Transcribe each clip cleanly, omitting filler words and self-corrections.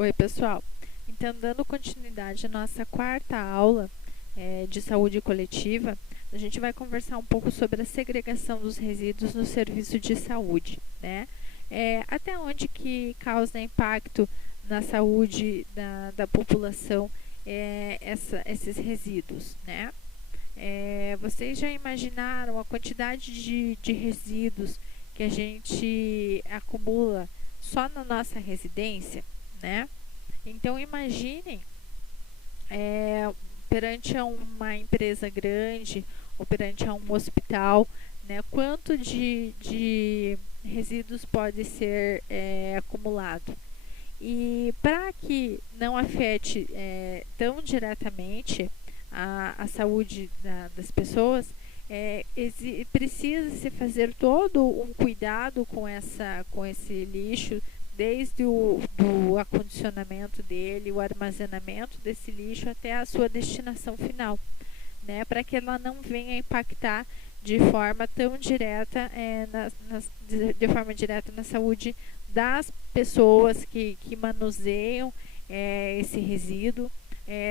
Oi, pessoal. Então, dando continuidade à nossa quarta aula de saúde coletiva, a gente vai conversar um pouco sobre a segregação dos resíduos no serviço de saúde, né? Até onde que causa impacto na saúde da população esses resíduos, né? Vocês já imaginaram a quantidade de resíduos que a gente acumula só na nossa residência, né? Então imaginem perante a uma empresa grande ou perante a um hospital, né, quanto de resíduos pode ser acumulado. E para que não afete tão diretamente a saúde das pessoas, precisa-se fazer todo um cuidado com esse lixo, desde do acondicionamento dele, o armazenamento desse lixo até a sua destinação final, né, para que ela não venha impactar de forma tão direta, de forma direta na saúde das pessoas que manuseiam esse resíduo,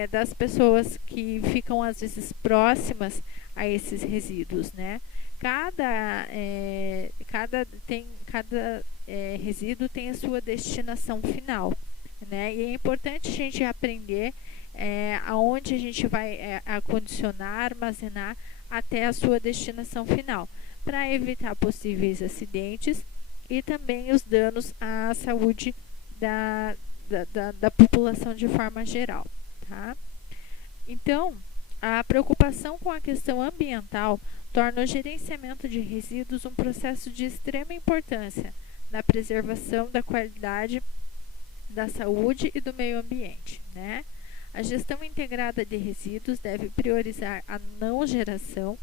das pessoas que ficam às vezes próximas a esses resíduos, né? Cada resíduo tem a sua destinação final, né? E é importante a gente aprender aonde a gente vai acondicionar, armazenar até a sua destinação final, para evitar possíveis acidentes e também os danos à saúde da população de forma geral, tá? Então, a preocupação com a questão ambiental torna o gerenciamento de resíduos um processo de extrema importância na preservação da qualidade da saúde e do meio ambiente, né? A gestão integrada de resíduos deve priorizar a não geração,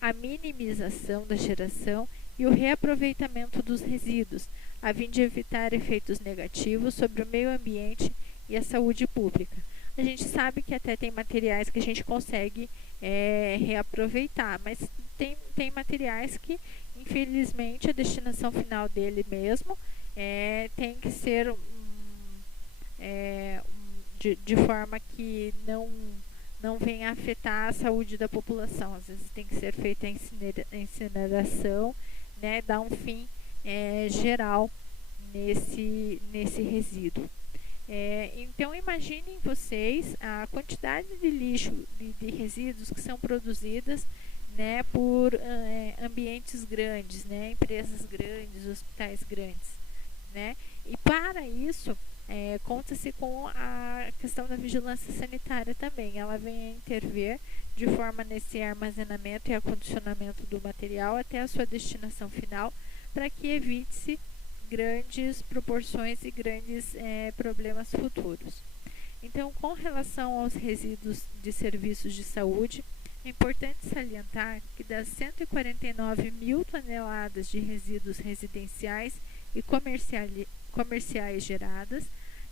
a minimização da geração e o reaproveitamento dos resíduos, a fim de evitar efeitos negativos sobre o meio ambiente e a saúde pública. A gente sabe que até tem materiais que a gente consegue reaproveitar, mas tem materiais que, infelizmente, a destinação final dele mesmo tem que ser de forma que não venha a afetar a saúde da população. Às vezes tem que ser feita a incineração, né, dar um fim geral nesse resíduo. Então imaginem vocês a quantidade de lixo, de resíduos que são produzidas, né, por ambientes grandes, né, empresas grandes, hospitais grandes, né? E para isso conta-se com a questão da vigilância sanitária também. Ela vem a intervir de forma nesse armazenamento e acondicionamento do material até a sua destinação final, para que evite-se grandes proporções e grandes problemas futuros. Então, com relação aos resíduos de serviços de saúde, é importante salientar que das 149 mil toneladas de resíduos residenciais e comerciais geradas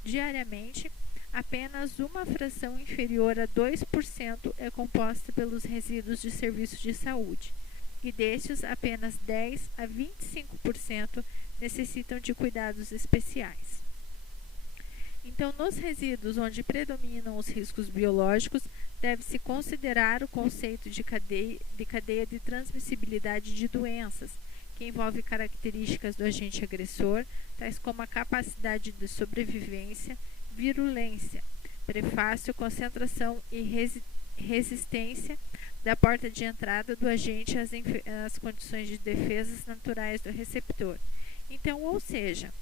diariamente, apenas uma fração inferior a 2% é composta pelos resíduos de serviços de saúde, e destes apenas 10 a 25% necessitam de cuidados especiais. Então, nos resíduos onde predominam os riscos biológicos, deve-se considerar o conceito de cadeia de transmissibilidade de doenças, que envolve características do agente agressor, tais como a capacidade de sobrevivência, virulência, prefácio, concentração e resistência da porta de entrada do agente às condições de defesas naturais do receptor. Então, ou seja,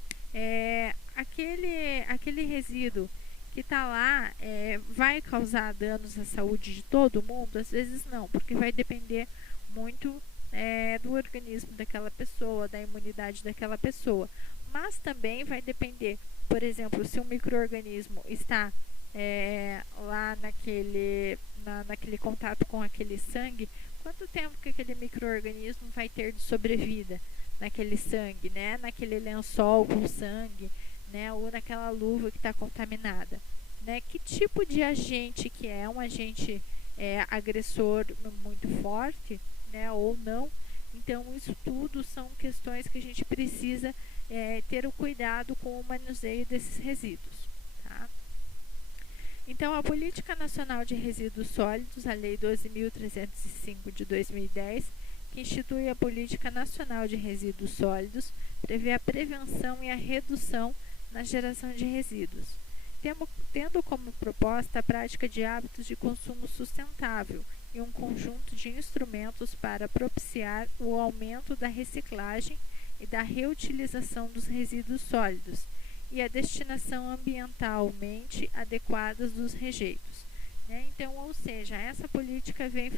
aquele resíduo que está lá vai causar danos à saúde de todo mundo? Às vezes não, porque vai depender muito do organismo daquela pessoa, da imunidade daquela pessoa. Mas também vai depender, por exemplo, se um micro-organismo está lá naquele contato com aquele sangue, quanto tempo que aquele micro-organismo vai ter de sobrevida naquele sangue, né? Naquele lençol com sangue, né? Ou naquela luva que está contaminada, né? Que tipo de agente que é? Um agente agressor muito forte, né? Ou não? Então, isso tudo são questões que a gente precisa ter o cuidado com o manuseio desses resíduos, tá? Então, a Política Nacional de Resíduos Sólidos, a Lei 12.305 de 2010, que institui a Política Nacional de Resíduos Sólidos, prevê a prevenção e a redução na geração de resíduos, tendo como proposta a prática de hábitos de consumo sustentável e um conjunto de instrumentos para propiciar o aumento da reciclagem e da reutilização dos resíduos sólidos e a destinação ambientalmente adequada dos rejeitos. Né? Então, ou seja, essa política vem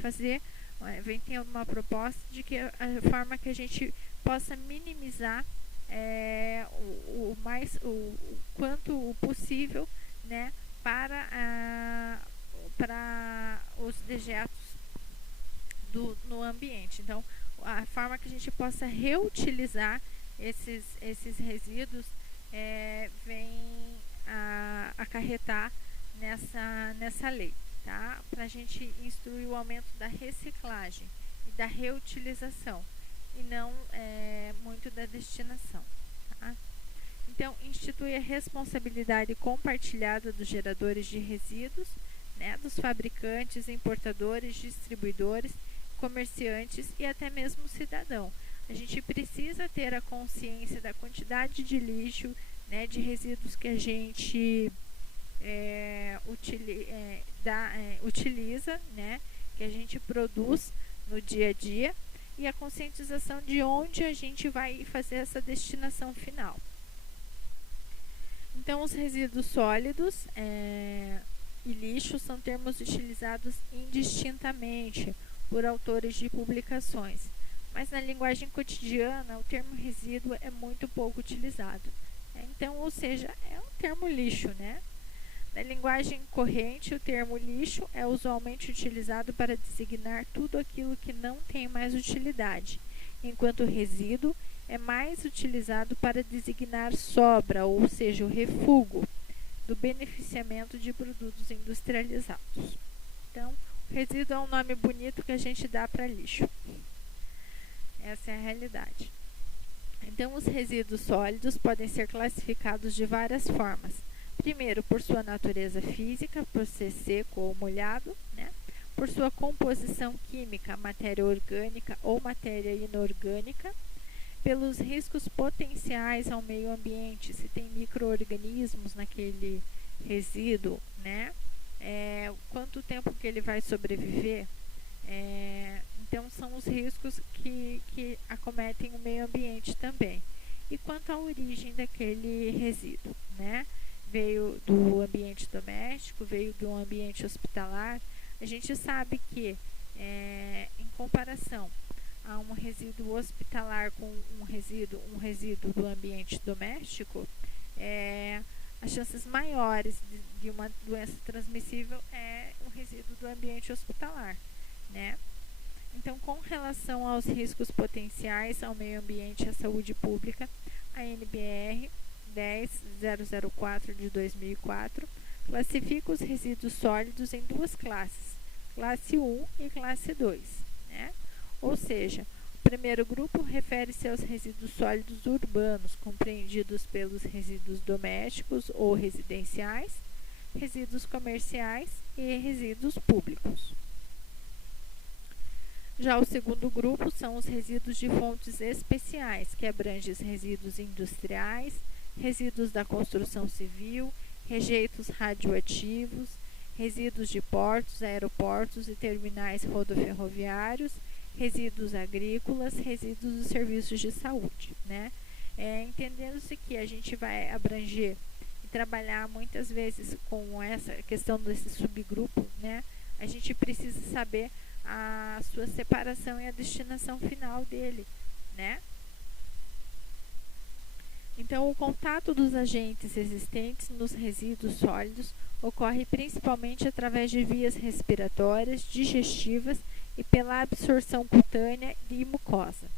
ter uma proposta de que a forma que a gente possa minimizar o quanto possível, né, para os dejetos no ambiente. Então, a forma que a gente possa reutilizar esses resíduos vem a acarretar nessa lei, tá? Para a gente instruir o aumento da reciclagem e da reutilização e não muito da destinação. Tá? Então, institui a responsabilidade compartilhada dos geradores de resíduos, né, dos fabricantes, importadores, distribuidores, comerciantes e até mesmo cidadão. A gente precisa ter a consciência da quantidade de lixo, né, de resíduos que a gente utiliza, né, que a gente produz no dia a dia, e a conscientização de onde a gente vai fazer essa destinação final. Então, os resíduos sólidos e lixo são termos utilizados indistintamente por autores de publicações, mas na linguagem cotidiana o termo resíduo é muito pouco utilizado. Então, ou seja, é um termo lixo, né? Na linguagem corrente, o termo lixo é usualmente utilizado para designar tudo aquilo que não tem mais utilidade, enquanto resíduo é mais utilizado para designar sobra, ou seja, o refúgio do beneficiamento de produtos industrializados. Então, resíduo é um nome bonito que a gente dá para lixo. Essa é a realidade. Então, os resíduos sólidos podem ser classificados de várias formas. Primeiro, por sua natureza física, por ser seco ou molhado, né? Por sua composição química, matéria orgânica ou matéria inorgânica, pelos riscos potenciais ao meio ambiente, se tem micro-organismos naquele resíduo, né? Quanto tempo que ele vai sobreviver. Então, são os riscos que acometem o meio ambiente também. E quanto à origem daquele resíduo, né? Veio do ambiente doméstico, veio do ambiente hospitalar. A gente sabe que, em comparação a um resíduo hospitalar com um resíduo do ambiente doméstico, as chances maiores de uma doença transmissível é um resíduo do ambiente hospitalar, né? Então, com relação aos riscos potenciais ao meio ambiente e à saúde pública, a NBR 10.004 de 2004 classifica os resíduos sólidos em duas classes, classe 1 e classe 2, né? Ou seja, o primeiro grupo refere-se aos resíduos sólidos urbanos, compreendidos pelos resíduos domésticos ou residenciais, resíduos comerciais e resíduos públicos. Já o segundo grupo são os resíduos de fontes especiais, que abrangem os resíduos industriais, resíduos da construção civil, rejeitos radioativos, resíduos de portos, aeroportos e terminais rodoferroviários, resíduos agrícolas, resíduos dos serviços de saúde, né? Entendendo-se que a gente vai abranger e trabalhar muitas vezes com essa questão desse subgrupo, né? A gente precisa saber a sua separação e a destinação final dele, né? Então, o contato dos agentes existentes nos resíduos sólidos ocorre principalmente através de vias respiratórias, digestivas e pela absorção cutânea e mucosa.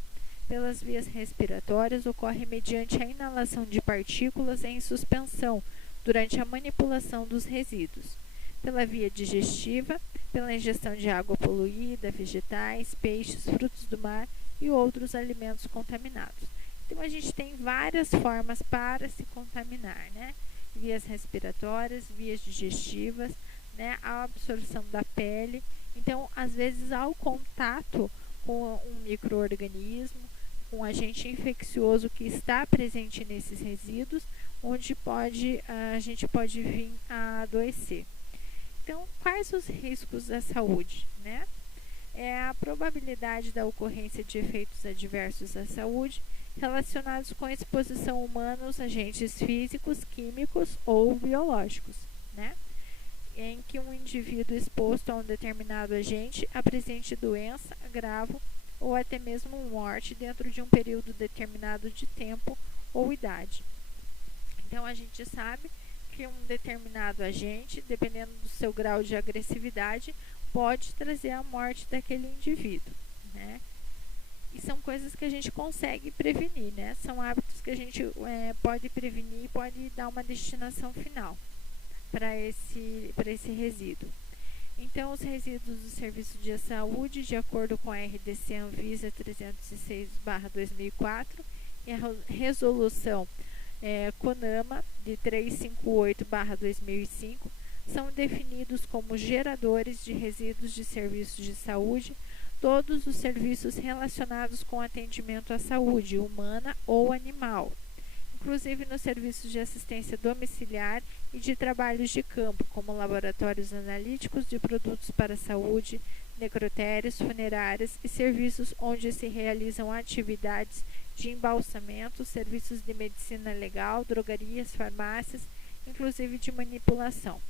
Pelas vias respiratórias ocorre mediante a inalação de partículas em suspensão durante a manipulação dos resíduos. Pela via digestiva, pela ingestão de água poluída, vegetais, peixes, frutos do mar e outros alimentos contaminados. Então, a gente tem várias formas para se contaminar, né? vias respiratórias, vias digestivas, né, a absorção da pele. Então, às vezes, há o contato com um micro-organismo, com um agente infeccioso que está presente nesses resíduos, onde a gente pode vir a adoecer. Então, quais os riscos à saúde, né? É a probabilidade da ocorrência de efeitos adversos à saúde relacionados com a exposição humana aos agentes físicos, químicos ou biológicos, né? Em que um indivíduo exposto a um determinado agente apresente doença, agravo ou até mesmo morte dentro de um período determinado de tempo ou idade. Então, a gente sabe que um determinado agente, dependendo do seu grau de agressividade, pode trazer a morte daquele indivíduo, né? E são coisas que a gente consegue prevenir, né? São hábitos que a gente pode prevenir e pode dar uma destinação final para esse resíduo. Então, os resíduos do Serviço de Saúde, de acordo com a RDC Anvisa 306/2004 e a Resolução CONAMA de 358/2005, são definidos como geradores de resíduos de serviços de saúde todos os serviços relacionados com atendimento à saúde humana ou animal, inclusive nos serviços de assistência domiciliar e de trabalhos de campo, como laboratórios analíticos de produtos para a saúde, necrotérios, funerárias e serviços onde se realizam atividades de embalsamento, serviços de medicina legal, drogarias, farmácias, inclusive de manipulação.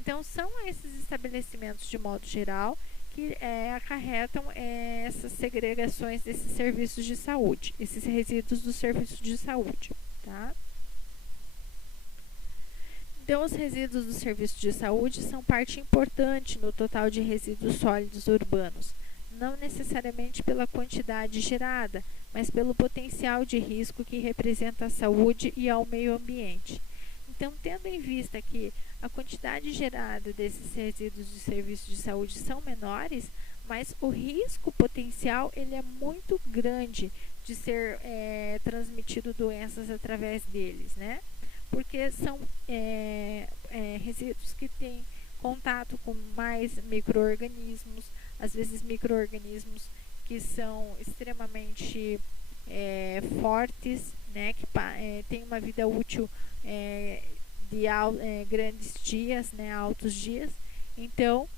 Então, são esses estabelecimentos, de modo geral, que acarretam essas segregações desses serviços de saúde, esses resíduos do serviço de saúde, tá? Então, os resíduos do serviço de saúde são parte importante no total de resíduos sólidos urbanos, não necessariamente pela quantidade gerada, mas pelo potencial de risco que representa à saúde e ao meio ambiente. Então, tendo em vista que a quantidade gerada desses resíduos de serviço de saúde são menores, mas o risco potencial ele é muito grande de ser transmitido doenças através deles, né? Porque são resíduos que têm contato com mais micro-organismos, às vezes micro-organismos que são extremamente fortes, né? Que têm uma vida útil de grandes dias, né, altos dias. Então,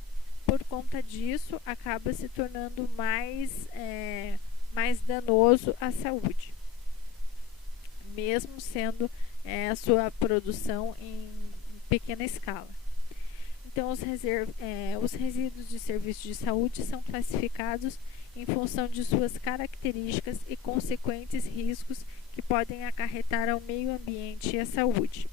por conta disso, acaba se tornando mais danoso à saúde, mesmo sendo a sua produção em pequena escala. Então, os resíduos de serviço de saúde são classificados em função de suas características e consequentes riscos que podem acarretar ao meio ambiente e à saúde.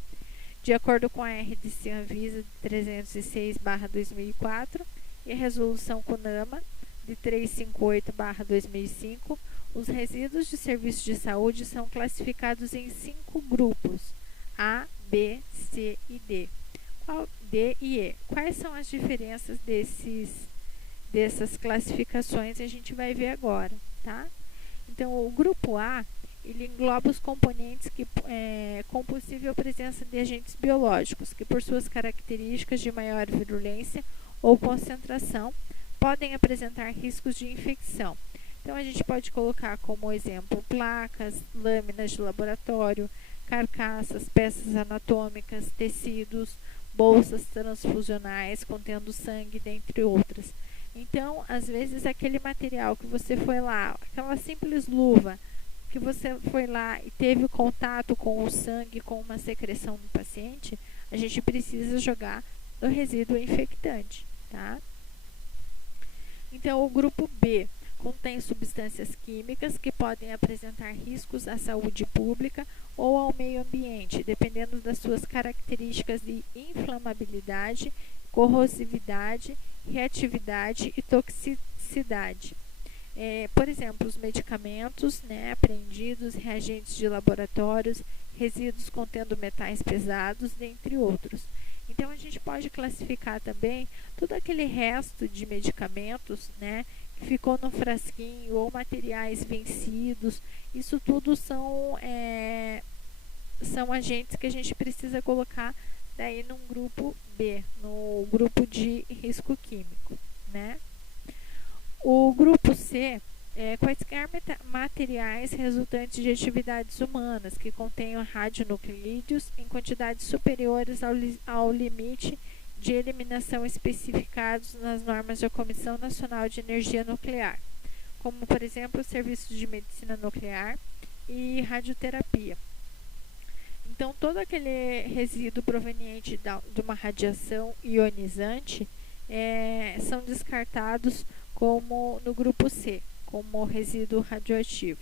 De acordo com a RDC Anvisa 306/2004 e a Resolução CONAMA de 358/2005, os resíduos de serviço de saúde são classificados em 5 grupos, A, B, C e D. D e E. Quais são as diferenças dessas classificações? A gente vai ver agora, tá? Então, o grupo A, ele engloba os componentes com possível presença de agentes biológicos, que por suas características de maior virulência ou concentração, podem apresentar riscos de infecção. Então, a gente pode colocar como exemplo placas, lâminas de laboratório, carcaças, peças anatômicas, tecidos, bolsas transfusionais contendo sangue, dentre outras. Então, às vezes, aquele material que você foi lá, aquela simples luva, que você foi lá e teve contato com o sangue, com uma secreção do paciente, a gente precisa jogar no resíduo infectante, tá? Então, o grupo B contém substâncias químicas que podem apresentar riscos à saúde pública ou ao meio ambiente, dependendo das suas características de inflamabilidade, corrosividade, reatividade e toxicidade. Por exemplo, os medicamentos, né, apreendidos, reagentes de laboratórios, resíduos contendo metais pesados, dentre outros. Então, a gente pode classificar também todo aquele resto de medicamentos, né, que ficou no frasquinho ou materiais vencidos. Isso tudo são são agentes que a gente precisa colocar daí num grupo B, no grupo de risco químico, né? O grupo C é quaisquer materiais resultantes de atividades humanas que contenham radionuclídeos em quantidades superiores ao limite de eliminação especificados nas normas da Comissão Nacional de Energia Nuclear, como, por exemplo, serviços de medicina nuclear e radioterapia. Então, todo aquele resíduo proveniente de uma radiação ionizante são descartados como no grupo C, como resíduo radioativo.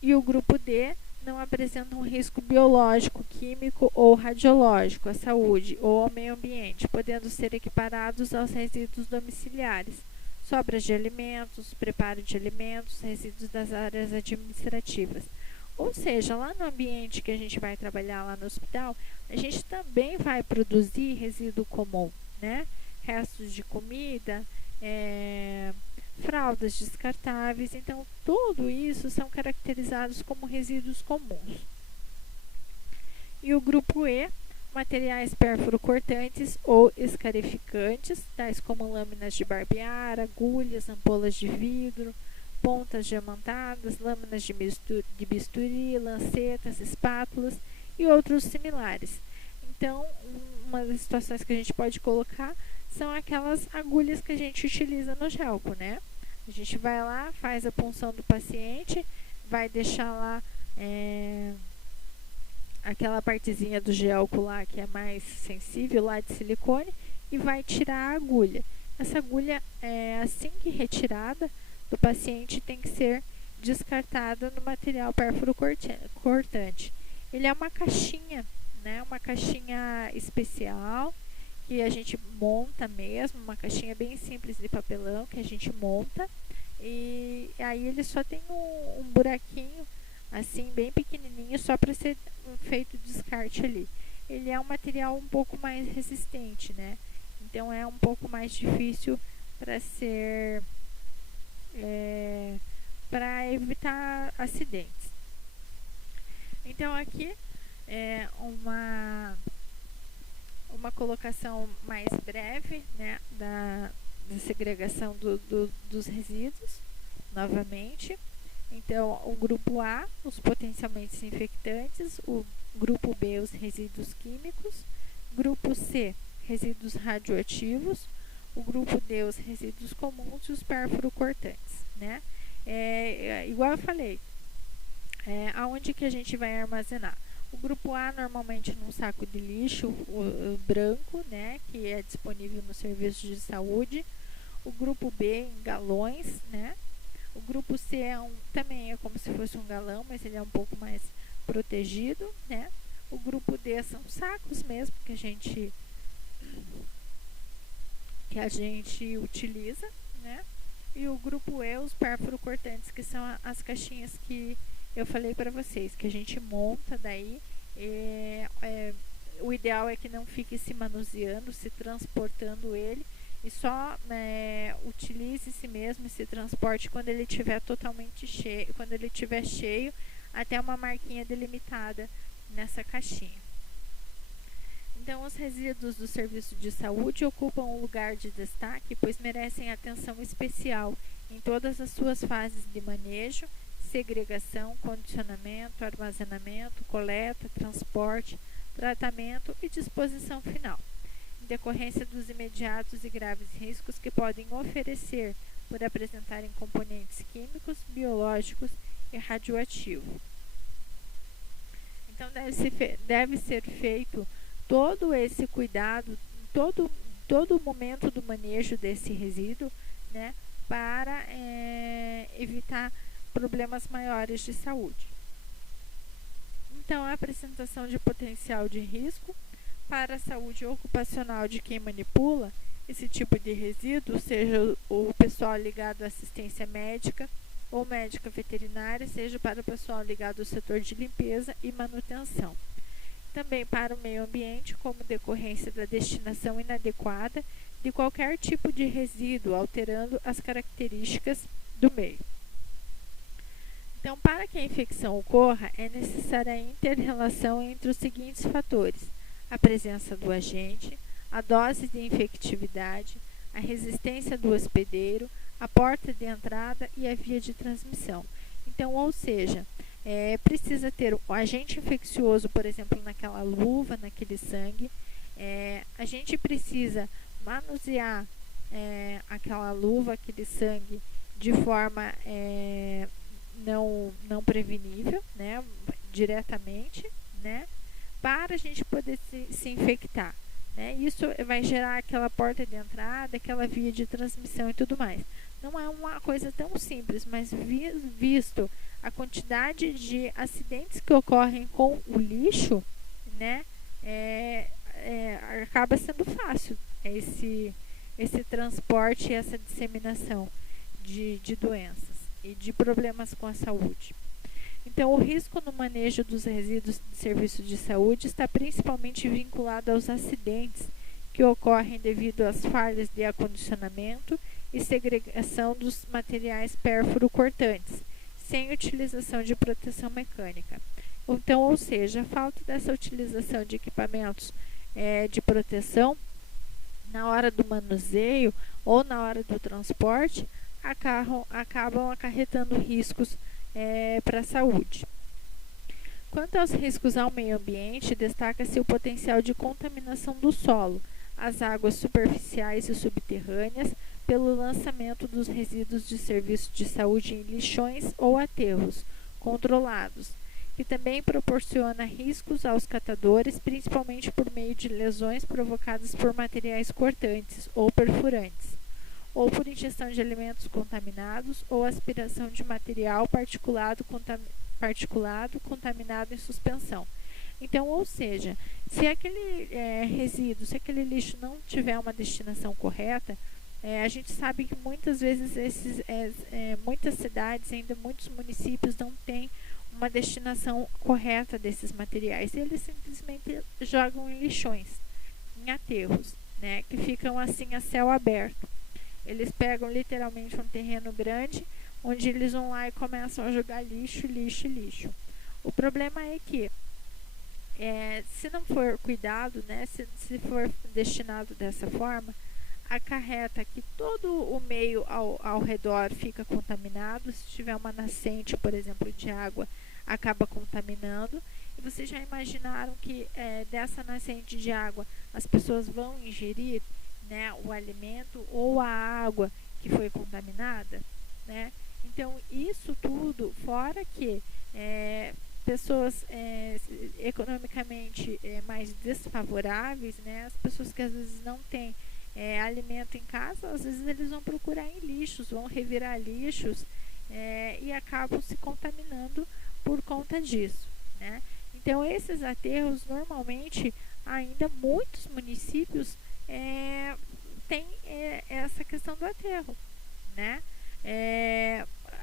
E o grupo D não apresenta um risco biológico, químico ou radiológico à saúde ou ao meio ambiente, podendo ser equiparados aos resíduos domiciliares, sobras de alimentos, preparo de alimentos, resíduos das áreas administrativas. Ou seja, lá no ambiente que a gente vai trabalhar lá no hospital, a gente também vai produzir resíduo comum, né? Restos de comida, fraldas descartáveis, então tudo isso são caracterizados como resíduos comuns. E o grupo E, materiais pérfuro-cortantes ou escarificantes, tais como lâminas de barbear, agulhas, ampolas de vidro, pontas diamantadas, lâminas de bisturi, lancetas, espátulas e outros similares. Então, uma das situações que a gente pode colocar são aquelas agulhas que a gente utiliza no gelco, né? A gente vai lá, faz a punção do paciente, vai deixar lá aquela partezinha do gelco lá que é mais sensível, lá de silicone, e vai tirar a agulha. Essa agulha, assim que retirada do paciente, tem que ser descartada no material pérfuro-cortante. Ele é uma caixinha, né? Uma caixinha especial que a gente monta mesmo, uma caixinha bem simples de papelão que a gente monta, e aí ele só tem um buraquinho assim bem pequenininho só para ser feito o descarte ali. Ele é um material um pouco mais resistente, né? Então é um pouco mais difícil para ser para evitar acidentes. Então aqui é uma colocação mais breve, né, da segregação dos resíduos, novamente. Então, o grupo A, os potencialmente infectantes, o grupo B, os resíduos químicos, grupo C, resíduos radioativos, o grupo D, os resíduos comuns e os pérfuro-cortantes, né? Igual eu falei, aonde que a gente vai armazenar? O grupo A normalmente num saco de lixo branco, né, que é disponível no serviço de saúde. O grupo B em galões, né? O grupo C também é como se fosse um galão, mas ele é um pouco mais protegido, né? O grupo D são sacos mesmo que a gente utiliza, né? E o grupo E, os pérfuro-cortantes, que são as caixinhas que eu falei para vocês, que a gente monta daí. O ideal é que não fique se manuseando, se transportando ele, e só utilize-se mesmo esse transporte quando ele estiver totalmente cheio, quando ele estiver cheio, até uma marquinha delimitada nessa caixinha. Então, os resíduos do serviço de saúde ocupam um lugar de destaque, pois merecem atenção especial em todas as suas fases de manejo, segregação, condicionamento, armazenamento, coleta, transporte, tratamento e disposição final, em decorrência dos imediatos e graves riscos que podem oferecer por apresentarem componentes químicos, biológicos e radioativos. Então, deve ser feito todo esse cuidado, todo o momento do manejo desse resíduo, né, para evitar problemas maiores de saúde. Então, a apresentação de potencial de risco para a saúde ocupacional de quem manipula esse tipo de resíduo, seja o pessoal ligado à assistência médica ou médica veterinária, seja para o pessoal ligado ao setor de limpeza e manutenção. Também para o meio ambiente, como decorrência da destinação inadequada de qualquer tipo de resíduo, alterando as características do meio. Então, para que a infecção ocorra, é necessária a inter-relação entre os seguintes fatores: a presença do agente, a dose de infectividade, a resistência do hospedeiro, a porta de entrada e a via de transmissão. Então, ou seja, precisa ter o agente infeccioso, por exemplo, naquela luva, naquele sangue. A gente precisa manusear aquela luva, aquele sangue, de forma não prevenível, né, diretamente, né, para a gente poder se infectar. Né? Isso vai gerar aquela porta de entrada, aquela via de transmissão e tudo mais. Não é uma coisa tão simples, mas visto a quantidade de acidentes que ocorrem com o lixo, né, acaba sendo fácil esse transporte e essa disseminação de doenças e de problemas com a saúde. Então, o risco no manejo dos resíduos de serviço de saúde está principalmente vinculado aos acidentes que ocorrem devido às falhas de acondicionamento e segregação dos materiais pérfuro-cortantes, sem utilização de proteção mecânica. Então, ou seja, a falta dessa utilização de equipamentos de proteção na hora do manuseio ou na hora do transporte acabam acarretando riscos para a saúde. Quanto aos riscos ao meio ambiente, destaca-se o potencial de contaminação do solo, as águas superficiais e subterrâneas, pelo lançamento dos resíduos de serviço de saúde em lixões ou aterros controlados, que também proporciona riscos aos catadores, principalmente por meio de lesões provocadas por materiais cortantes ou perfurantes, ou por ingestão de alimentos contaminados ou aspiração de material particulado contaminado em suspensão. Então, ou seja, se aquele resíduo, se aquele lixo não tiver uma destinação correta, a gente sabe que muitas vezes muitas cidades, ainda muitos municípios não têm uma destinação correta desses materiais. Eles simplesmente jogam em lixões, em aterros, né, que ficam assim a céu aberto. Eles pegam literalmente um terreno grande, onde eles vão lá e começam a jogar lixo. O problema é que, se não for cuidado, né, se for destinado dessa forma, acarreta que todo o meio ao redor fica contaminado. Se tiver uma nascente, por exemplo, de água, acaba contaminando. E vocês já imaginaram que dessa nascente de água as pessoas vão ingerir, né, o alimento ou a água que foi contaminada, né? Então, isso tudo, fora que pessoas economicamente mais desfavoráveis, né, as pessoas que às vezes não têm alimento em casa, às vezes eles vão procurar em lixos, vão revirar lixos e acabam se contaminando por conta disso, né? Então, esses aterros, normalmente, ainda muitos municípios tem essa questão do aterro, né?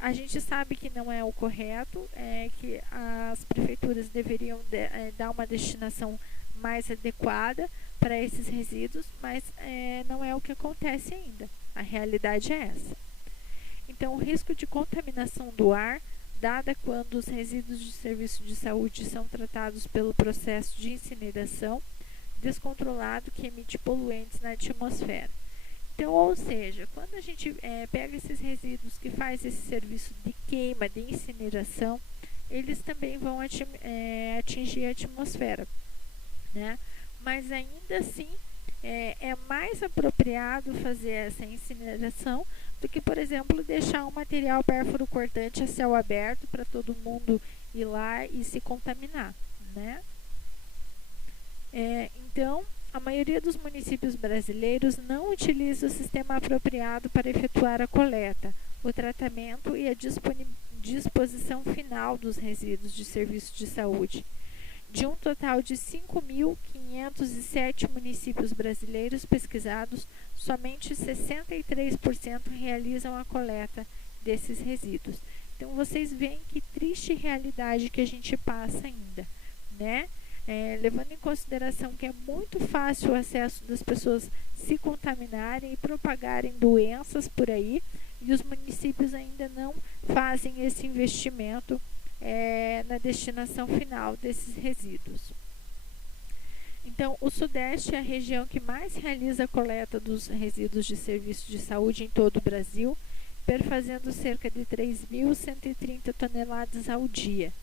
A gente sabe que não é o correto, que as prefeituras deveriam dar uma destinação mais adequada para esses resíduos, mas não é o que acontece ainda. A realidade é essa. Então, o risco de contaminação do ar, dada quando os resíduos de serviço de saúde são tratados pelo processo de incineração descontrolado que emite poluentes na atmosfera. Então, ou seja, quando a gente pega esses resíduos que faz esse serviço de queima, de incineração, eles também vão atingir a atmosfera, né? Mas ainda assim, é mais apropriado fazer essa incineração do que, por exemplo, deixar um material pérfuro cortante a céu aberto para todo mundo ir lá e se contaminar, né? Então, a maioria dos municípios brasileiros não utiliza o sistema apropriado para efetuar a coleta, o tratamento e a disposição final dos resíduos de serviço de saúde. De um total de 5.507 municípios brasileiros pesquisados, somente 63% realizam a coleta desses resíduos. Então, vocês veem que triste realidade que a gente passa ainda, né? Levando em consideração que é muito fácil o acesso das pessoas se contaminarem e propagarem doenças por aí, e os municípios ainda não fazem esse investimento na destinação final desses resíduos. Então, o Sudeste é a região que mais realiza a coleta dos resíduos de serviços de saúde em todo o Brasil, perfazendo cerca de 3.130 toneladas ao dia.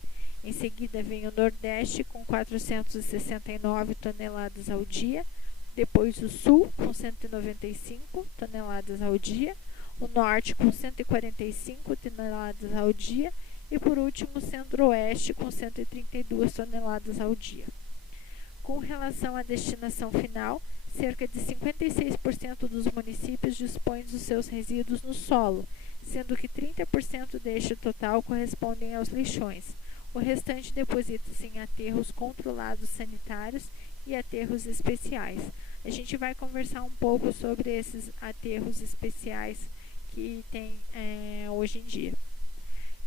Em seguida vem o Nordeste com 469 toneladas ao dia, depois o Sul com 195 toneladas ao dia, o Norte com 145 toneladas ao dia e por último o Centro-Oeste com 132 toneladas ao dia. Com relação à destinação final, cerca de 56% dos municípios dispõem dos seus resíduos no solo, sendo que 30% deste total correspondem aos lixões. O restante deposita-se em aterros controlados sanitários e aterros especiais. A gente vai conversar um pouco sobre esses aterros especiais que tem hoje em dia.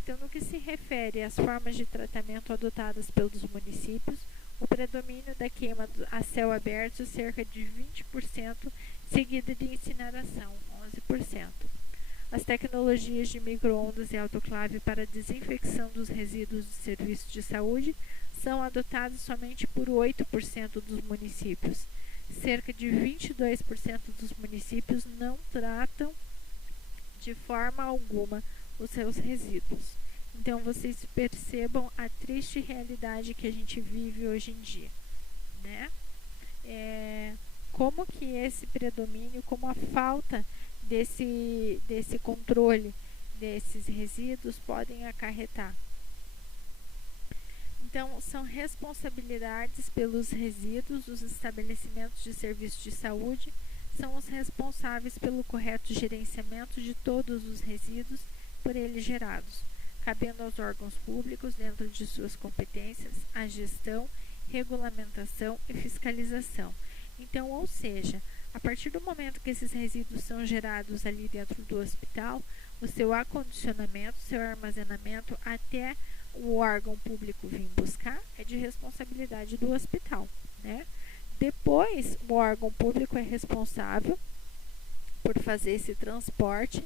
Então, no que se refere às formas de tratamento adotadas pelos municípios, o predomínio da queima a céu aberto, cerca de 20%, seguida de incineração, 11%. As tecnologias de micro-ondas e autoclave para a desinfecção dos resíduos de serviços de saúde são adotadas somente por 8% dos municípios. Cerca de 22% dos municípios não tratam de forma alguma os seus resíduos. Então, vocês percebam a triste realidade que a gente vive hoje em dia, né? Como que esse predomínio, como a falta desse controle desses resíduos podem acarretar. Então, são responsabilidades pelos resíduos. Os estabelecimentos de serviços de saúde são os responsáveis pelo correto gerenciamento de todos os resíduos por eles gerados, cabendo aos órgãos públicos, dentro de suas competências, a gestão, regulamentação e fiscalização. Então, ou seja, a partir do momento que esses resíduos são gerados ali dentro do hospital, o seu acondicionamento, seu armazenamento até o órgão público vir buscar é de responsabilidade do hospital, né? Depois, o órgão público é responsável por fazer esse transporte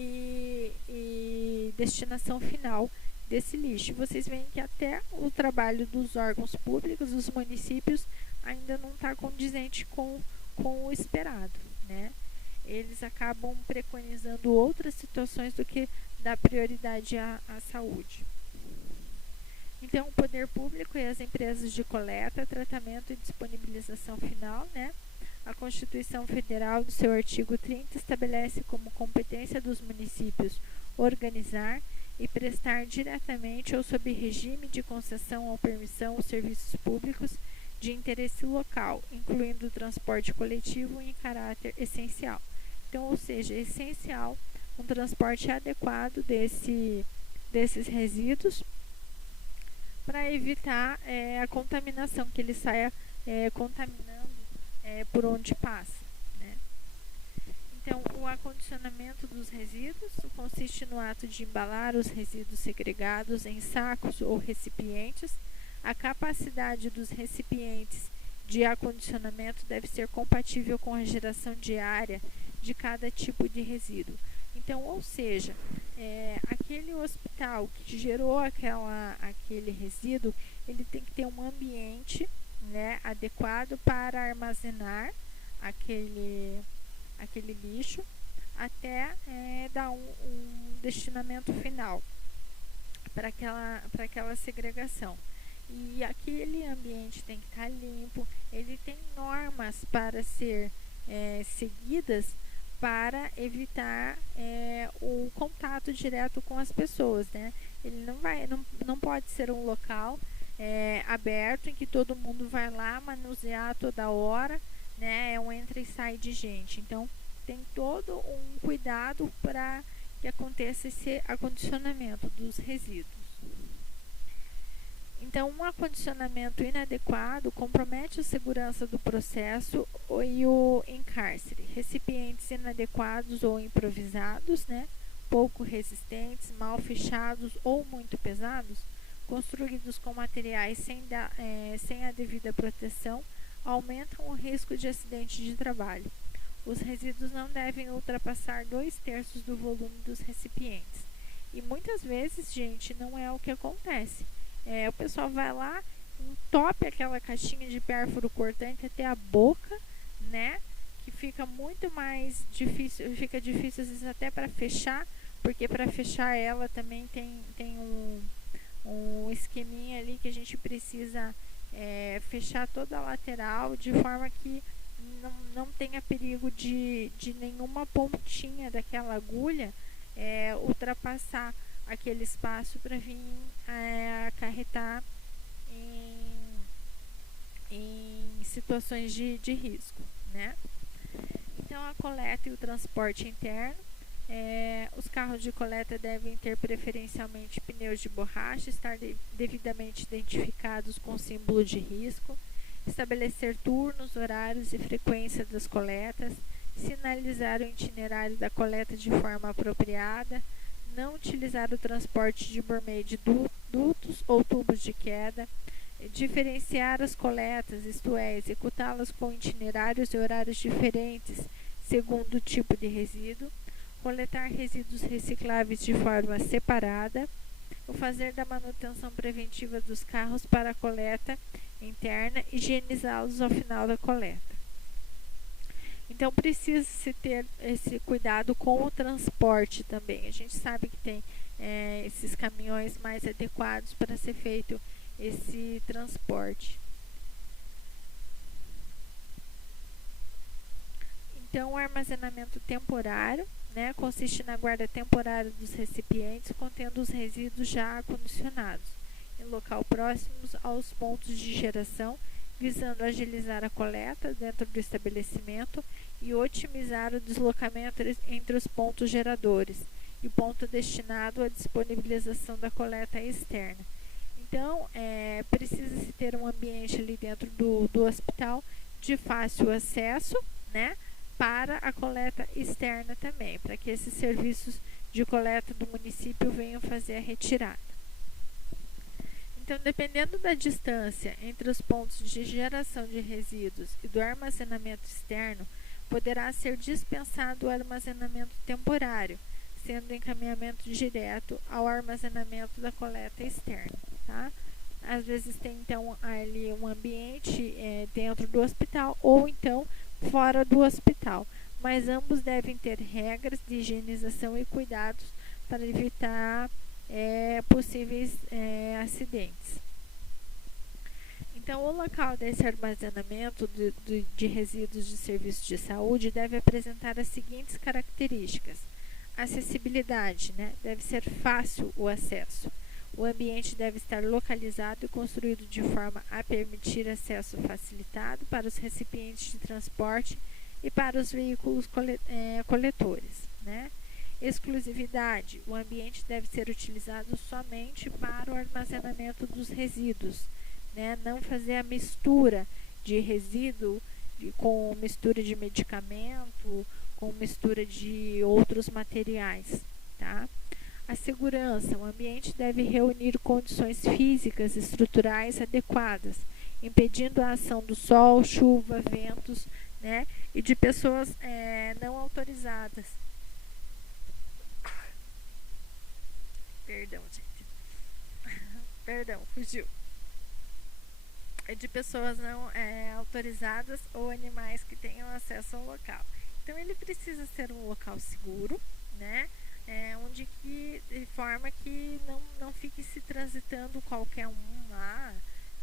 e destinação final desse lixo. Vocês veem que até o trabalho dos órgãos públicos, dos municípios, ainda não está condizente com o esperado, né? Eles acabam preconizando outras situações do que dar prioridade à saúde. Então, o poder público e as empresas de coleta, tratamento e disponibilização final, né? A Constituição Federal, no seu artigo 30, estabelece como competência dos municípios organizar e prestar diretamente ou sob regime de concessão ou permissão os serviços públicos de interesse local, incluindo o transporte coletivo em caráter essencial. Então, ou seja, é essencial um transporte adequado desses resíduos para evitar a contaminação, que ele saia contaminando por onde passa, né? Então, o acondicionamento dos resíduos consiste no ato de embalar os resíduos segregados em sacos ou recipientes. A capacidade dos recipientes de acondicionamento deve ser compatível com a geração diária de cada tipo de resíduo. Então, ou seja, aquele hospital que gerou aquele resíduo, ele tem que ter um ambiente, né, adequado para armazenar aquele lixo até dar um destinamento final para aquela segregação. E aquele ambiente tem que estar limpo, ele tem normas para ser seguidas para evitar o contato direto com as pessoas, né? Ele não pode ser um local aberto em que todo mundo vai lá manusear toda hora, né? É um entra e sai de gente. Então, tem todo um cuidado para que aconteça esse acondicionamento dos resíduos. Então, um acondicionamento inadequado compromete a segurança do processo e o encárcere. Recipientes inadequados ou improvisados, né, pouco resistentes, mal fechados ou muito pesados, construídos com materiais sem a devida proteção, aumentam o risco de acidente de trabalho. Os resíduos não devem ultrapassar 2/3 do volume dos recipientes. E muitas vezes, gente, não é o que acontece. O pessoal vai lá, entope aquela caixinha de pérfuro cortante até a boca, né? Que fica muito mais difícil, fica difícil às vezes até para fechar, porque para fechar ela também tem um esqueminha ali que a gente precisa fechar toda a lateral de forma que não tenha perigo de nenhuma pontinha daquela agulha ultrapassar aquele espaço para vir acarretar em situações de risco, né? Então, a coleta e o transporte interno. Os carros de coleta devem ter preferencialmente pneus de borracha, estar devidamente identificados com símbolo de risco, estabelecer turnos, horários e frequência das coletas, sinalizar o itinerário da coleta de forma apropriada, não utilizar o transporte por meio de dutos ou tubos de queda, diferenciar as coletas, isto é, executá-las com itinerários e horários diferentes segundo o tipo de resíduo, coletar resíduos recicláveis de forma separada, o fazer da manutenção preventiva dos carros para a coleta interna e higienizá-los ao final da coleta. Então, precisa-se ter esse cuidado com o transporte também. A gente sabe que tem esses caminhões mais adequados para ser feito esse transporte. Então, o armazenamento temporário, né, consiste na guarda temporária dos recipientes contendo os resíduos já acondicionados, em local próximos aos pontos de geração, visando agilizar a coleta dentro do estabelecimento e otimizar o deslocamento entre os pontos geradores e o ponto destinado à disponibilização da coleta externa. Então, precisa-se ter um ambiente ali dentro do hospital de fácil acesso, né, para a coleta externa também, para que esses serviços de coleta do município venham fazer a retirada. Então, dependendo da distância entre os pontos de geração de resíduos e do armazenamento externo, poderá ser dispensado o armazenamento temporário, sendo o encaminhamento direto ao armazenamento da coleta externa. Tá? Às vezes tem então ali um ambiente dentro do hospital ou então fora do hospital, mas ambos devem ter regras de higienização e cuidados para evitar possíveis acidentes. Então, o local desse armazenamento de resíduos de serviços de saúde deve apresentar as seguintes características. Acessibilidade, né? Deve ser fácil o acesso. O ambiente deve estar localizado e construído de forma a permitir acesso facilitado para os recipientes de transporte e para os veículos coletores, né? Exclusividade. O ambiente deve ser utilizado somente para o armazenamento dos resíduos, né? Não fazer a mistura de resíduo com mistura de medicamento, com mistura de outros materiais, tá? A segurança. O ambiente deve reunir condições físicas e estruturais adequadas, impedindo a ação do sol, chuva, ventos, né? E de pessoas não autorizadas. Perdão, gente. Perdão, fugiu. De pessoas não autorizadas ou animais que tenham acesso ao local. Então, ele precisa ser um local seguro, né? De forma que não fique se transitando qualquer um lá,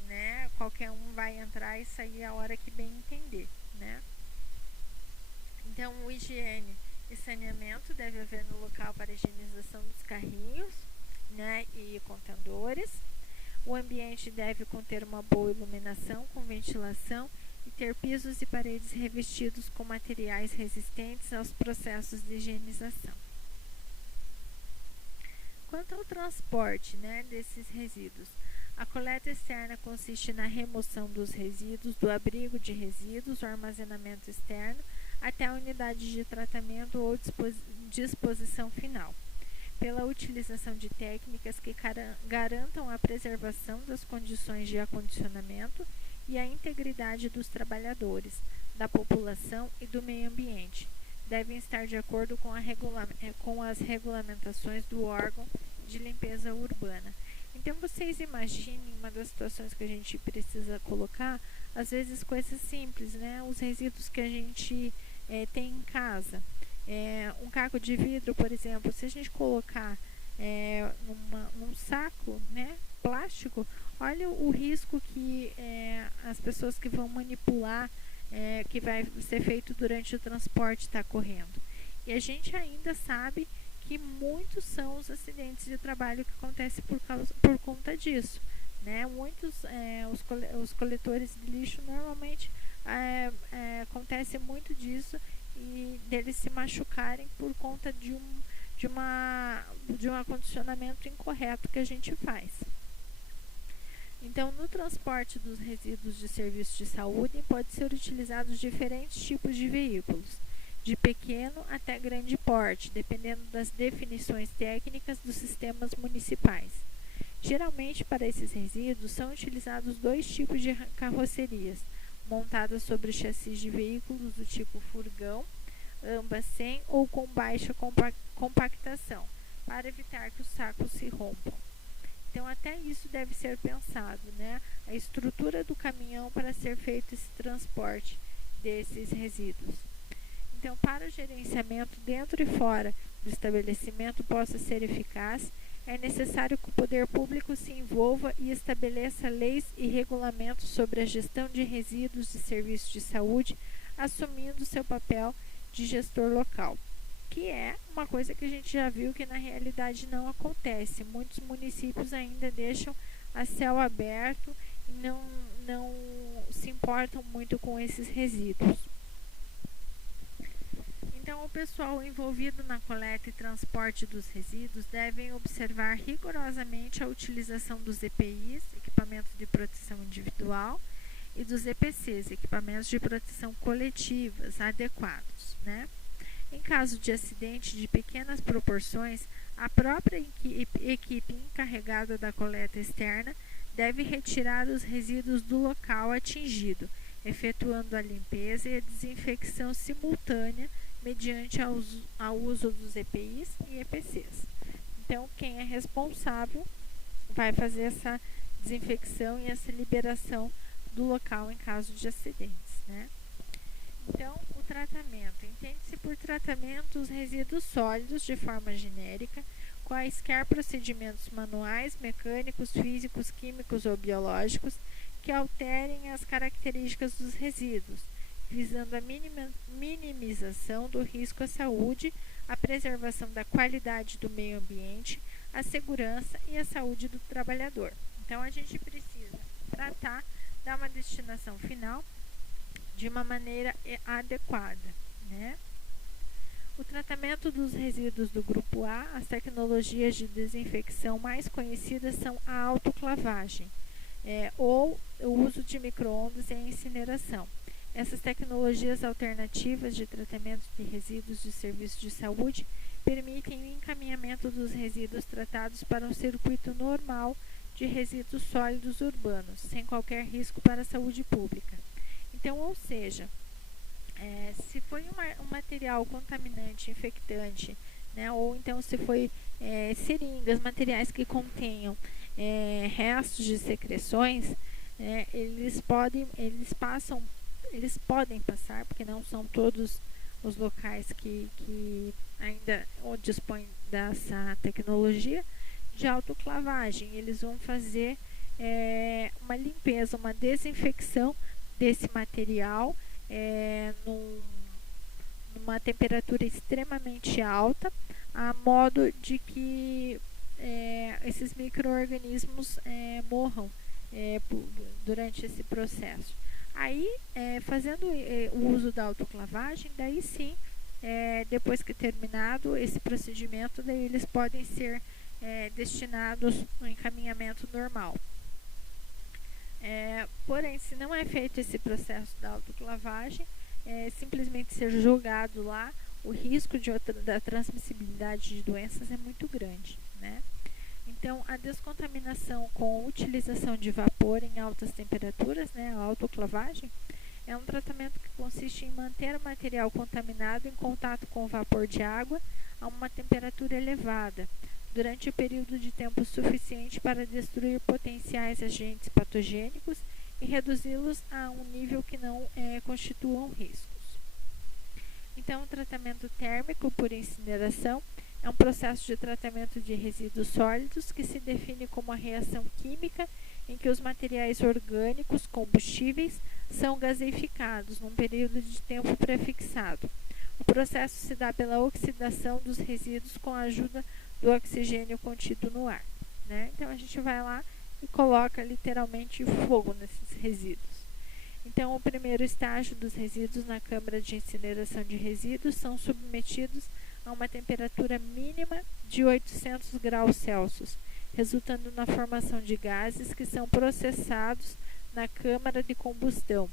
né? Qualquer um vai entrar e sair a hora que bem entender, né? Então, o higiene e saneamento deve haver no local para a higienização dos carrinhos, né? E contendores. O ambiente deve conter uma boa iluminação com ventilação e ter pisos e paredes revestidos com materiais resistentes aos processos de higienização. Quanto ao transporte, né, desses resíduos, a coleta externa consiste na remoção dos resíduos do abrigo de resíduos ou armazenamento externo até a unidade de tratamento ou disposição final, pela utilização de técnicas que garantam a preservação das condições de acondicionamento e a integridade dos trabalhadores, da população e do meio ambiente. Devem estar de acordo com as regulamentações do órgão de limpeza urbana. Então, vocês imaginem uma das situações que a gente precisa colocar, às vezes coisas simples, né? Os resíduos que a gente tem em casa. Um caco de vidro, por exemplo, se a gente colocar num saco, né, plástico, olha o risco que as pessoas que vão manipular, que vai ser feito durante o transporte, está correndo. E a gente ainda sabe que muitos são os acidentes de trabalho que acontecem por conta disso, né? Muitos, os coletores de lixo normalmente acontece muito disso e deles se machucarem por conta de um acondicionamento incorreto que a gente faz. Então, no transporte dos resíduos de serviços de saúde, pode ser utilizados diferentes tipos de veículos, de pequeno até grande porte, dependendo das definições técnicas dos sistemas municipais. Geralmente, para esses resíduos, são utilizados dois tipos de carrocerias, montadas sobre chassis de veículos do tipo furgão, ambas sem ou com baixa compactação, para evitar que os sacos se rompam. Então, até isso deve ser pensado, né? A estrutura do caminhão para ser feito esse transporte desses resíduos. Então, para o gerenciamento dentro e fora do estabelecimento possa ser eficaz, é necessário que o poder público se envolva e estabeleça leis e regulamentos sobre a gestão de resíduos de serviços de saúde, assumindo seu papel de gestor local, que é uma coisa que a gente já viu que na realidade não acontece. Muitos municípios ainda deixam a céu aberto e não se importam muito com esses resíduos. Então, o pessoal envolvido na coleta e transporte dos resíduos devem observar rigorosamente a utilização dos EPIs, equipamentos de proteção individual, e dos EPCs, equipamentos de proteção coletivas adequados, né? Em caso de acidente de pequenas proporções, a própria equipe encarregada da coleta externa deve retirar os resíduos do local atingido, efetuando a limpeza e a desinfecção simultânea mediante ao uso dos EPIs e EPCs. Então, quem é responsável vai fazer essa desinfecção e essa liberação do local em caso de acidentes, né? Então, o tratamento. Entende-se por tratamento os resíduos sólidos de forma genérica, quaisquer procedimentos manuais, mecânicos, físicos, químicos ou biológicos que alterem as características dos resíduos, visando a minimização do risco à saúde, a preservação da qualidade do meio ambiente, a segurança e a saúde do trabalhador. Então, a gente precisa tratar, dar uma destinação final de uma maneira adequada, né? O tratamento dos resíduos do grupo A, as tecnologias de desinfecção mais conhecidas são a autoclavagem, ou o uso de micro-ondas e a incineração. Essas tecnologias alternativas de tratamento de resíduos de serviços de saúde permitem o encaminhamento dos resíduos tratados para um circuito normal de resíduos sólidos urbanos, sem qualquer risco para a saúde pública. Então, ou seja, se foi um material contaminante, infectante, né, ou então se foi seringas, materiais que contenham restos de secreções, eles podem passar, porque não são todos os locais que ainda dispõem dessa tecnologia de autoclavagem. Eles vão fazer uma limpeza, uma desinfecção desse material numa temperatura extremamente alta, a modo de que esses micro-organismos morram durante esse processo. Aí, fazendo o uso da autoclavagem, daí sim, depois que terminado esse procedimento, daí eles podem ser destinados no encaminhamento normal. Porém, se não é feito esse processo da autoclavagem, simplesmente ser jogado lá, o risco da transmissibilidade de doenças é muito grande, né? Então, a descontaminação com utilização de vapor em altas temperaturas, né, a autoclavagem, é um tratamento que consiste em manter o material contaminado em contato com o vapor de água a uma temperatura elevada, durante o período de tempo suficiente para destruir potenciais agentes patogênicos e reduzi-los a um nível que não constituam riscos. Então, o tratamento térmico por incineração é um processo de tratamento de resíduos sólidos que se define como a reação química em que os materiais orgânicos combustíveis são gaseificados num período de tempo prefixado. O processo se dá pela oxidação dos resíduos com a ajuda do oxigênio contido no ar, né? Então, a gente vai lá e coloca literalmente fogo nesses resíduos. Então, o primeiro estágio dos resíduos na câmara de incineração de resíduos são submetidos a uma temperatura mínima de 800 graus Celsius, resultando na formação de gases que são processados na câmara de combustão.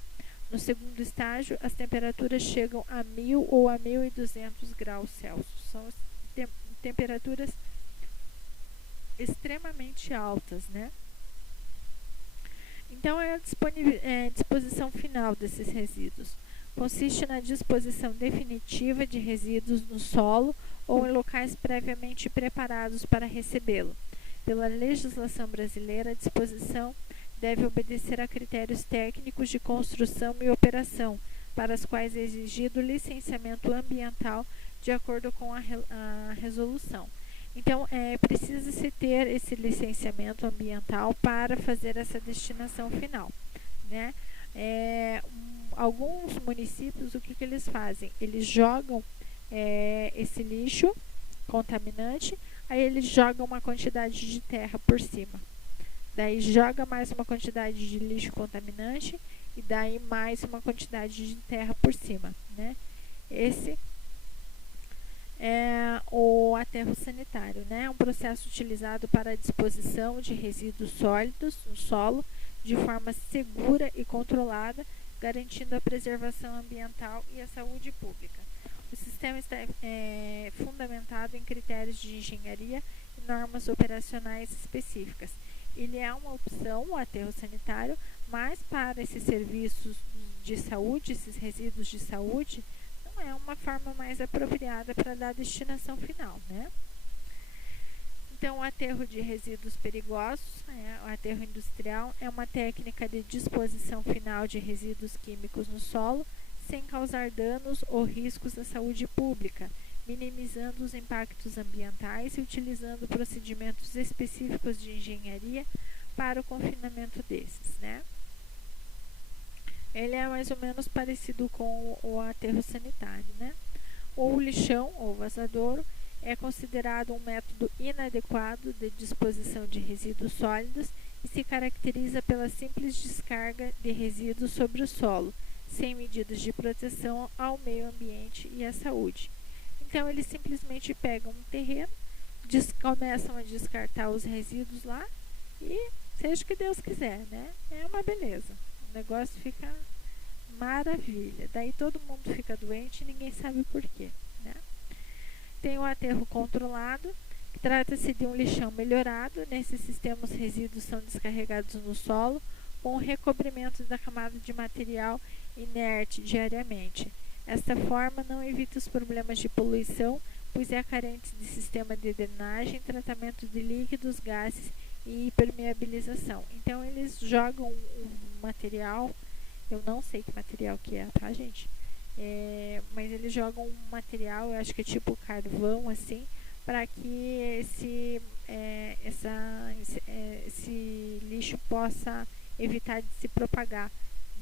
No segundo estágio, as temperaturas chegam a 1000 ou a 1200 graus Celsius. São temperaturas extremamente altas, né? Então, a disposição final desses resíduos consiste na disposição definitiva de resíduos no solo ou em locais previamente preparados para recebê-lo. Pela legislação brasileira, a disposição deve obedecer a critérios técnicos de construção e operação, para os quais é exigido licenciamento ambiental de acordo com a resolução. Então, precisa-se ter esse licenciamento ambiental para fazer essa destinação final, né? Alguns municípios, o que eles fazem? Eles jogam esse lixo contaminante, aí eles jogam uma quantidade de terra por cima. Daí joga mais uma quantidade de lixo contaminante e daí mais uma quantidade de terra por cima, né? Esse é o aterro sanitário, né? É um processo utilizado para a disposição de resíduos sólidos no solo de forma segura e controlada, garantindo a preservação ambiental e a saúde pública. O sistema está fundamentado em critérios de engenharia e normas operacionais específicas. Ele é uma opção, o aterro sanitário, mas para esses serviços de saúde, esses resíduos de saúde, não é uma forma mais apropriada para dar a destinação final, né? Então, o aterro de resíduos perigosos, o aterro industrial, é uma técnica de disposição final de resíduos químicos no solo, sem causar danos ou riscos à saúde pública, minimizando os impactos ambientais e utilizando procedimentos específicos de engenharia para o confinamento desses, né? Ele é mais ou menos parecido com o aterro sanitário, né? O lixão, ou vazadouro, é considerado um método inadequado de disposição de resíduos sólidos e se caracteriza pela simples descarga de resíduos sobre o solo, sem medidas de proteção ao meio ambiente e à saúde. Então, eles simplesmente pegam um terreno, começam a descartar os resíduos lá e seja o que Deus quiser, né? É uma beleza. O negócio fica maravilha. Daí todo mundo fica doente e ninguém sabe por quê, né? Tem o aterro controlado, que trata-se de um lixão melhorado. Nesse sistema, os resíduos são descarregados no solo com o recobrimento da camada de material inerte diariamente. Esta forma não evita os problemas de poluição, pois é carente de sistema de drenagem, tratamento de líquidos, gases e impermeabilização. Então, eles jogam um material, eu não sei que material que é, tá, gente? Mas eles jogam um material, eu acho que é tipo carvão, assim, para que esse lixo possa evitar de se propagar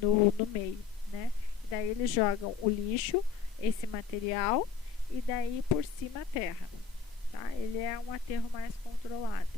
no meio, né? Daí eles jogam o lixo, esse material, e daí por cima a terra, tá? Ele é um aterro mais controlado.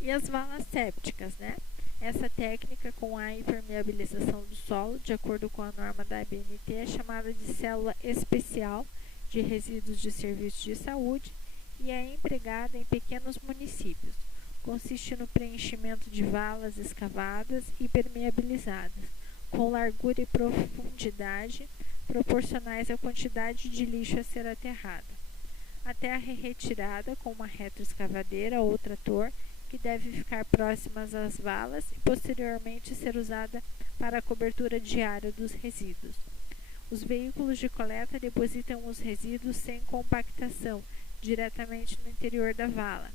E as valas sépticas, né? Essa técnica com a impermeabilização do solo, de acordo com a norma da ABNT, é chamada de célula especial de resíduos de serviços de saúde e é empregada em pequenos municípios. Consiste no preenchimento de valas escavadas e permeabilizadas, com largura e profundidade proporcionais à quantidade de lixo a ser aterrada. até a retirada com uma retroescavadeira ou trator, que deve ficar próximas às valas e posteriormente ser usada para a cobertura diária dos resíduos. Os veículos de coleta depositam os resíduos sem compactação, diretamente no interior da vala.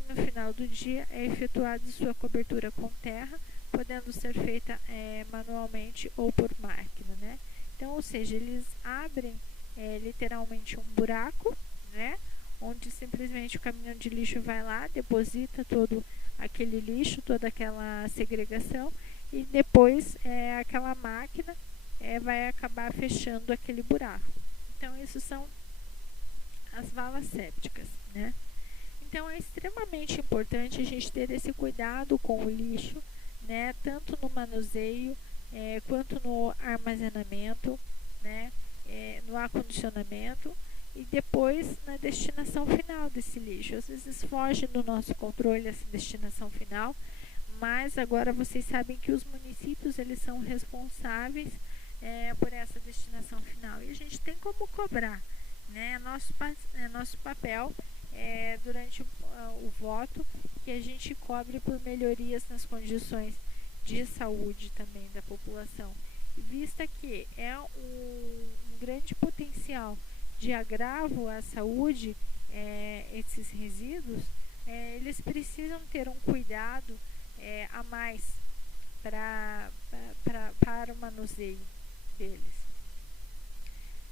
E no final do dia é efetuada sua cobertura com terra, podendo ser feita manualmente ou por máquina, né? Então, ou seja, eles abrem literalmente um buraco, né? Onde simplesmente o caminhão de lixo vai lá, deposita todo aquele lixo, toda aquela segregação, e depois aquela máquina vai acabar fechando aquele buraco. Então, isso são as valas sépticas, né? Então, é extremamente importante a gente ter esse cuidado com o lixo, né? Tanto no manuseio quanto no armazenamento, né? No acondicionamento e depois na destinação final desse lixo. Às vezes foge do nosso controle essa destinação final, mas agora vocês sabem que os municípios eles são responsáveis por essa destinação final e a gente tem como cobrar, né? Nosso papel durante o voto que a gente cobre por melhorias nas condições de saúde também da população, vista que é um grande potencial de agravo à saúde, esses resíduos, eles precisam ter um cuidado a mais para o manuseio deles.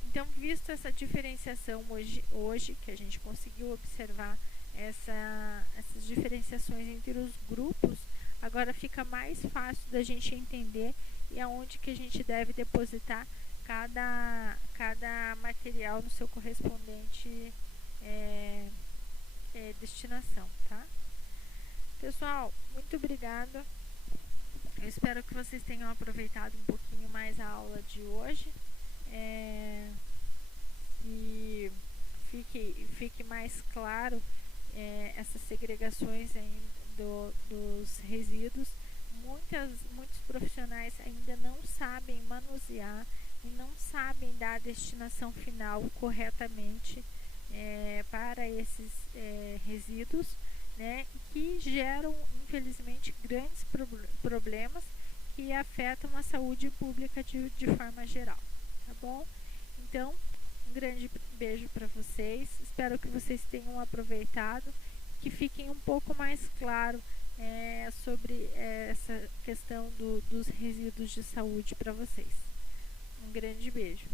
Então, visto essa diferenciação hoje que a gente conseguiu observar essas diferenciações entre os grupos, agora fica mais fácil da gente entender e aonde que a gente deve depositar cada material no seu correspondente destinação, tá? Pessoal, muito obrigada. Eu espero que vocês tenham aproveitado um pouquinho mais a aula de hoje. E fique mais claro essas segregações dos resíduos. Muitos profissionais ainda não sabem manusear e não sabem dar a destinação final corretamente para esses resíduos, né, que geram, infelizmente, grandes problemas que afetam a saúde pública de forma geral, tá bom? Então, um grande beijo para vocês, espero que vocês tenham aproveitado, que fiquem um pouco mais claro sobre essa questão dos resíduos de saúde para vocês. Um grande beijo.